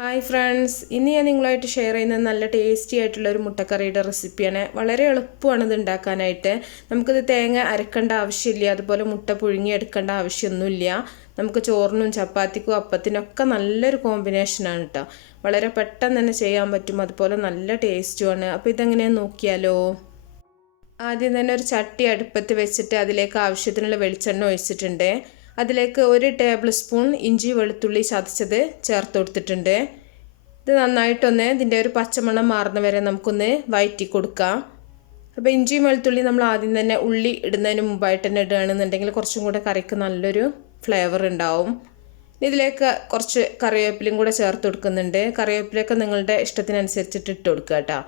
Hi friends, ഇന്ന് ഞാൻ നിങ്ങളായിട്ട് ഷെയർ ചെയ്യുന്നത് നല്ല ടേസ്റ്റി ആയിട്ടുള്ള ഒരു മുട്ടക്കറിയുടെ റെസിപ്പിയാണ്. വളരെ എളുപ്പമാണ് ഇത് ഉണ്ടാക്കാനായിട്ട്. നമുക്കിത് തേങ്ങ അരക്കേണ്ട ആവശ്യമില്ല, അതുപോലെ മുട്ട പുഴുങ്ങി എടുക്കേണ്ട ആവശ്യമൊന്നുമില്ല. നമുക്ക് ചോറിനും ചപ്പാത്തിക്കും അപ്പത്തിനൊക്കെ നല്ലൊരു കോമ്പിനേഷനാണ് കേട്ടോ. വളരെ പെട്ടെന്ന് തന്നെ ചെയ്യാൻ പറ്റും, അതുപോലെ നല്ല ടേസ്റ്റുമാണ്. അപ്പോൾ ഇതെങ്ങനെയാണെന്ന് നോക്കിയാലോ. ആദ്യം തന്നെ ഒരു ചട്ടി അടുപ്പത്ത് വെച്ചിട്ട് അതിലേക്ക് ആവശ്യത്തിനുള്ള വെളിച്ചെണ്ണ ഒഴിച്ചിട്ടുണ്ട്. അതിലേക്ക് 1 ടേബിൾ സ്പൂൺ ഇഞ്ചി വെളുത്തുള്ളി ചതച്ചത് ചേർത്ത് കൊടുത്തിട്ടുണ്ട്. ഇത് നന്നായിട്ടൊന്ന് ഇതിൻ്റെ ഒരു പച്ചമണം മാറുന്ന വരെ നമുക്കൊന്ന് വഴറ്റി കൊടുക്കാം. അപ്പോൾ ഇഞ്ചിയും വെളുത്തുള്ളി നമ്മൾ ആദ്യം തന്നെ ഉള്ളി ഇടുന്നതിന് മുമ്പായിട്ട് തന്നെ ഇടുകയാണെന്നുണ്ടെങ്കിൽ കുറച്ചും കൂടെ കറിക്ക് നല്ലൊരു ഫ്ലേവർ ഉണ്ടാവും. ഇതിലേക്ക് കുറച്ച് കറിവേപ്പിലയും കൂടെ ചേർത്ത് കൊടുക്കുന്നുണ്ട്. കറിവേപ്പിലയൊക്കെ നിങ്ങളുടെ ഇഷ്ടത്തിനനുസരിച്ചിട്ട് ഇട്ട് കൊടുക്കുക കേട്ടോ.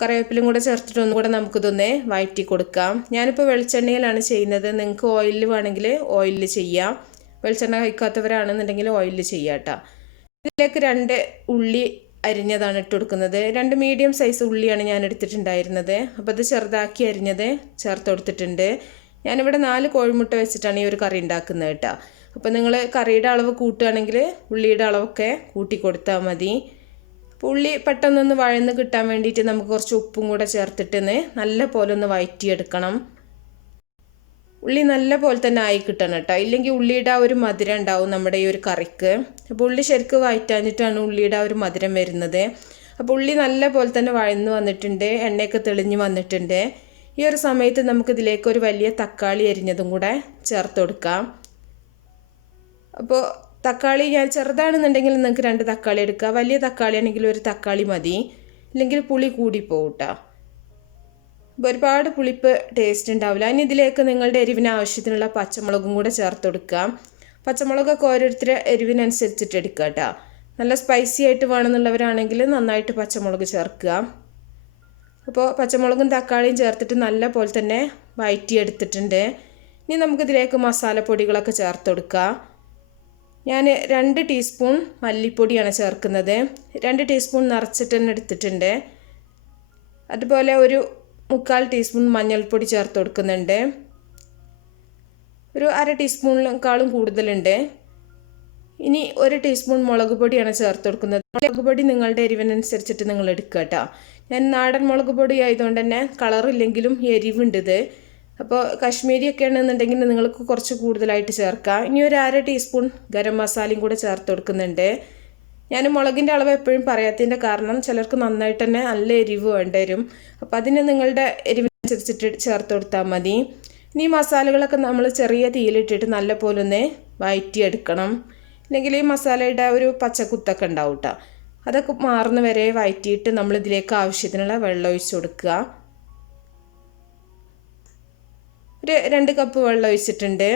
കറിവേപ്പിലും കൂടെ ചേർത്തിട്ട് ഒന്നുകൂടെ നമുക്കിതൊന്ന് വഴറ്റി കൊടുക്കാം. ഞാനിപ്പോൾ വെളിച്ചെണ്ണയിലാണ് ചെയ്യുന്നത്. നിങ്ങൾക്ക് ഓയിലിൽ വേണമെങ്കിൽ ഓയിലിൽ ചെയ്യാം. വെളിച്ചെണ്ണ കഴിക്കാത്തവരാണെന്നുണ്ടെങ്കിൽ ഓയിലിൽ ചെയ്യാം കേട്ടോ. ഇതിലേക്ക് 2 ഉള്ളി അരിഞ്ഞതാണ് ഇട്ട് കൊടുക്കുന്നത്. 2 മീഡിയം സൈസ് ഉള്ളിയാണ് ഞാൻ എടുത്തിട്ടുണ്ടായിരുന്നത്. അപ്പോൾ അത് ചെറുതാക്കി അരിഞ്ഞത് ചേർത്ത് കൊടുത്തിട്ടുണ്ട്. ഞാനിവിടെ 4 കോഴിമുട്ട വെച്ചിട്ടാണ് ഈ ഒരു കറി ഉണ്ടാക്കുന്നത് കേട്ടോ. അപ്പോൾ നിങ്ങൾ കറിയുടെ അളവ് കൂട്ടുകയാണെങ്കിൽ ഉള്ളിയുടെ അളവൊക്കെ കൂട്ടി കൊടുത്താൽ മതി. ഉള്ളി പെട്ടെന്നൊന്ന് വഴന്ന് കിട്ടാൻ വേണ്ടിയിട്ട് നമുക്ക് കുറച്ച് ഉപ്പും കൂടെ ചേർത്തിട്ട് നല്ല പോലെ ഒന്ന് വഴറ്റിയെടുക്കണം. ഉള്ളി നല്ല പോലെ തന്നെ ആയി കിട്ടണം കേട്ടോ, ഇല്ലെങ്കിൽ ഉള്ളിയുടെ ആ ഒരു മധുരം ഉണ്ടാവും നമ്മുടെ ഈ ഒരു കറിക്ക്. അപ്പോൾ ഉള്ളി ശരിക്കും വഴറ്റാഞ്ഞിട്ടാണ് ഉള്ളിയുടെ ആ ഒരു മധുരം വരുന്നത്. അപ്പോൾ ഉള്ളി നല്ല പോലെ തന്നെ വഴന്ന് വന്നിട്ടുണ്ട്, എണ്ണയൊക്കെ തെളിഞ്ഞ് വന്നിട്ടുണ്ട്. ഈ ഒരു സമയത്ത് നമുക്കിതിലേക്ക് ഒരു വലിയ തക്കാളി അരിഞ്ഞതും കൂടെ ചേർത്ത് കൊടുക്കാം. അപ്പോൾ തക്കാളി ഞാൻ ചെറുതാണെന്നുണ്ടെങ്കിൽ നിങ്ങൾക്ക് 2 തക്കാളി എടുക്കുക. വലിയ തക്കാളി ആണെങ്കിൽ 1 തക്കാളി മതി, ഇല്ലെങ്കിൽ പുളി കൂടിപ്പോവും കേട്ടോ. അപ്പോൾ ഒരുപാട് പുളിപ്പ് ടേസ്റ്റ് ഉണ്ടാവില്ല. ഇനി ഇതിലേക്ക് നിങ്ങളുടെ എരിവിന് ആവശ്യത്തിനുള്ള പച്ചമുളകും കൂടെ ചേർത്ത് കൊടുക്കാം. പച്ചമുളകൊക്കെ ഓരോരുത്തരുടെ എരിവിനനുസരിച്ചിട്ട് എടുക്കുക കേട്ടോ. നല്ല സ്പൈസി ആയിട്ട് വേണമെന്നുള്ളവരാണെങ്കിൽ നന്നായിട്ട് പച്ചമുളക് ചേർക്കുക. അപ്പോൾ പച്ചമുളകും തക്കാളിയും ചേർത്തിട്ട് നല്ല പോലെ തന്നെ വഴറ്റിയെടുത്തിട്ടുണ്ട്. ഇനി നമുക്കിതിലേക്ക് മസാലപ്പൊടികളൊക്കെ ചേർത്ത് കൊടുക്കാം. ഞാൻ 2 ടീസ്പൂൺ മല്ലിപ്പൊടിയാണ് ചേർക്കുന്നത്. 2 ടീസ്പൂൺ നിറച്ചിട്ട് തന്നെ എടുത്തിട്ടുണ്ട്. അതുപോലെ ഒരു 3/4 ടീസ്പൂൺ മഞ്ഞൾപ്പൊടി ചേർത്ത് കൊടുക്കുന്നുണ്ട്. ഒരു 1/2 ടീസ്പൂണിനേക്കാളും കൂടുതലുണ്ട്. ഇനി 1 ടീസ്പൂൺ മുളക് പൊടിയാണ് ചേർത്ത് കൊടുക്കുന്നത്. മുളക് പൊടി നിങ്ങളുടെ എരിവിനനുസരിച്ചിട്ട് നിങ്ങൾ എടുക്കുക കേട്ടോ. ഞാൻ നാടൻ മുളക് പൊടി ആയതുകൊണ്ട് തന്നെ കളറില്ലെങ്കിലും എരിവുണ്ട് ഇത്. അപ്പോൾ കശ്മീരിയൊക്കെ ആണെന്നുണ്ടെങ്കിൽ നിങ്ങൾക്ക് കുറച്ച് കൂടുതലായിട്ട് ചേർക്കാം. ഇനി ഒരു 1/2 ടീസ്പൂൺ ഗരം മസാലയും കൂടെ ചേർത്ത് കൊടുക്കുന്നുണ്ട്. ഞാൻ മുളകിൻ്റെ അളവ് എപ്പോഴും പറയാത്തതിൻ്റെ കാരണം ചിലർക്ക് നന്നായിട്ട് തന്നെ നല്ല എരിവ് വേണ്ടി വരും. അപ്പോൾ അതിന് നിങ്ങളുടെ എരിവിനനുസരിച്ചിട്ട് ചേർത്ത് കൊടുത്താൽ മതി. ഇനി മസാലകളൊക്കെ നമ്മൾ ചെറിയ തീയിലിട്ടിട്ട് നല്ല പോലെ ഒന്ന് വഴറ്റിയെടുക്കണം, അല്ലെങ്കിൽ ഈ മസാലയുടെ ഒരു പച്ചക്കുത്തൊക്കെ ഉണ്ടാവും കേട്ടോ. അതൊക്കെ മാറുന്ന വരെ വഴറ്റിയിട്ട് നമ്മളിതിലേക്ക് ആവശ്യത്തിനുള്ള വെള്ളം ഒഴിച്ച് കൊടുക്കുക. ഒരു 2 കപ്പ് വെള്ളം ഒഴിച്ചിട്ടുണ്ട്.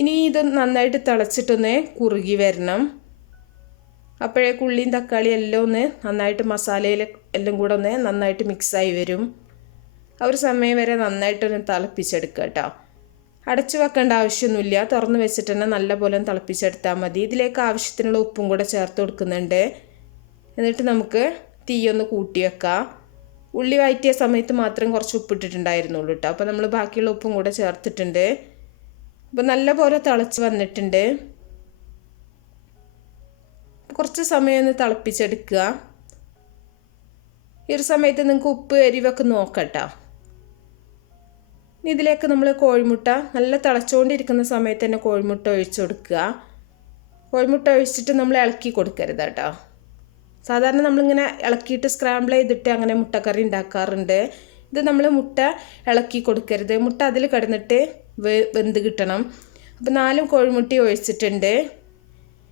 ഇനി ഇത് നന്നായിട്ട് തിളച്ചിട്ടൊന്ന് കുറുകി വരണം. അപ്പോഴേക്ക് ഉള്ളിയും തക്കാളിയും എല്ലാം ഒന്ന് നന്നായിട്ട് മസാലയിൽ എല്ലാം കൂടെ ഒന്ന് നന്നായിട്ട് മിക്സായി വരും. ആ ഒരു സമയം വരെ നന്നായിട്ടൊന്ന് തിളപ്പിച്ചെടുക്കുക കേട്ടോ. അടച്ചു വെക്കേണ്ട ആവശ്യമൊന്നുമില്ല, തുറന്ന് വെച്ചിട്ട് തന്നെ നല്ല പോലെ തിളപ്പിച്ചെടുത്താൽ മതി. ഇതിലേക്ക് ആവശ്യത്തിനുള്ള ഉപ്പും കൂടെ ചേർത്ത് കൊടുക്കുന്നുണ്ട്. എന്നിട്ട് നമുക്ക് തീയൊന്ന് കൂട്ടി വെക്കാം. ഉള്ളി വഴറ്റിയ സമയത്ത് മാത്രം കുറച്ച് ഉപ്പിട്ടിട്ടുണ്ടായിരുന്നുള്ളൂ കേട്ടോ. അപ്പോൾ നമ്മൾ ബാക്കിയുള്ള ഉപ്പും കൂടെ ചേർത്തിട്ടുണ്ട്. അപ്പോൾ നല്ല പോലെ തിളച്ച് വന്നിട്ടുണ്ട്. കുറച്ച് സമയം ഒന്ന് തിളപ്പിച്ചെടുക്കുക. ഈ ഒരു സമയത്ത് നിങ്ങൾക്ക് ഉപ്പ് എരിവൊക്കെ നോക്കട്ടോ. ഇതിലേക്ക് നമ്മൾ കോഴിമുട്ട നല്ല തിളച്ചുകൊണ്ടിരിക്കുന്ന സമയത്ത് തന്നെ കോഴിമുട്ട ഒഴിച്ചു കൊടുക്കുക. കോഴിമുട്ട ഒഴിച്ചിട്ട് നമ്മൾ ഇളക്കി കൊടുക്കരുത് കേട്ടോ. സാധാരണ നമ്മളിങ്ങനെ ഇളക്കിയിട്ട് സ്ക്രാമ്പിൾ ചെയ്തിട്ട് അങ്ങനെ മുട്ടക്കറി ഉണ്ടാക്കാറുണ്ട്. ഇത് നമ്മൾ മുട്ട ഇളക്കി കൊടുക്കരുത്, മുട്ട അതിൽ കിടന്നിട്ട് വെന്ത് കിട്ടണം. അപ്പോൾ 4 കോഴിമുട്ട ഒഴിച്ചിട്ടുണ്ട്.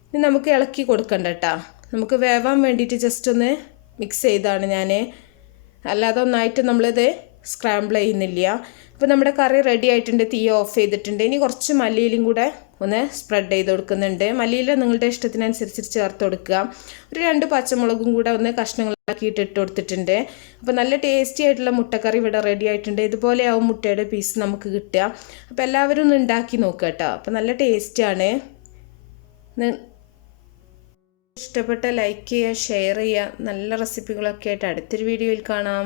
ഇനി നമുക്ക് ഇളക്കി കൊടുക്കണ്ട കേട്ടോ. നമുക്ക് വേവാൻ വേണ്ടിയിട്ട് ജസ്റ്റ് ഒന്ന് മിക്സ് ചെയ്താണ് ഞാൻ, അല്ലാതെ ഒന്നായിട്ട് നമ്മളിത് സ്ക്രാമ്പിൾ ചെയ്യുന്നില്ല. അപ്പോൾ നമ്മുടെ കറി റെഡി ആയിട്ടുണ്ട്. തീ ഓഫ് ചെയ്തിട്ടുണ്ട്. ഇനി കുറച്ച് മല്ലിയിലും കൂടെ ഒന്ന് സ്പ്രെഡ് ചെയ്ത് കൊടുക്കുന്നുണ്ട്. മല്ലിയില നിങ്ങളുടെ ഇഷ്ടത്തിനനുസരിച്ച് ചേർത്ത് കൊടുക്കുക. ഒരു 2 പച്ചമുളകും കൂടെ ഒന്ന് കഷ്ണങ്ങളാക്കിയിട്ട് ഇട്ട് കൊടുത്തിട്ടുണ്ട്. അപ്പോൾ നല്ല ടേസ്റ്റി ആയിട്ടുള്ള മുട്ടക്കറി ഇവിടെ റെഡി ആയിട്ടുണ്ട്. ഇതുപോലെയാവും മുട്ടയുടെ പീസ് നമുക്ക് കിട്ടുക. അപ്പോൾ എല്ലാവരും ഒന്ന് ഉണ്ടാക്കി നോക്കുക കേട്ടോ. അപ്പോൾ നല്ല ടേസ്റ്റാണ്. ഇഷ്ടപ്പെട്ട ലൈക്ക് ചെയ്യുക, ഷെയർ ചെയ്യുക. നല്ല റെസിപ്പികളൊക്കെ ആയിട്ട് അടുത്തൊരു വീഡിയോയിൽ കാണാം.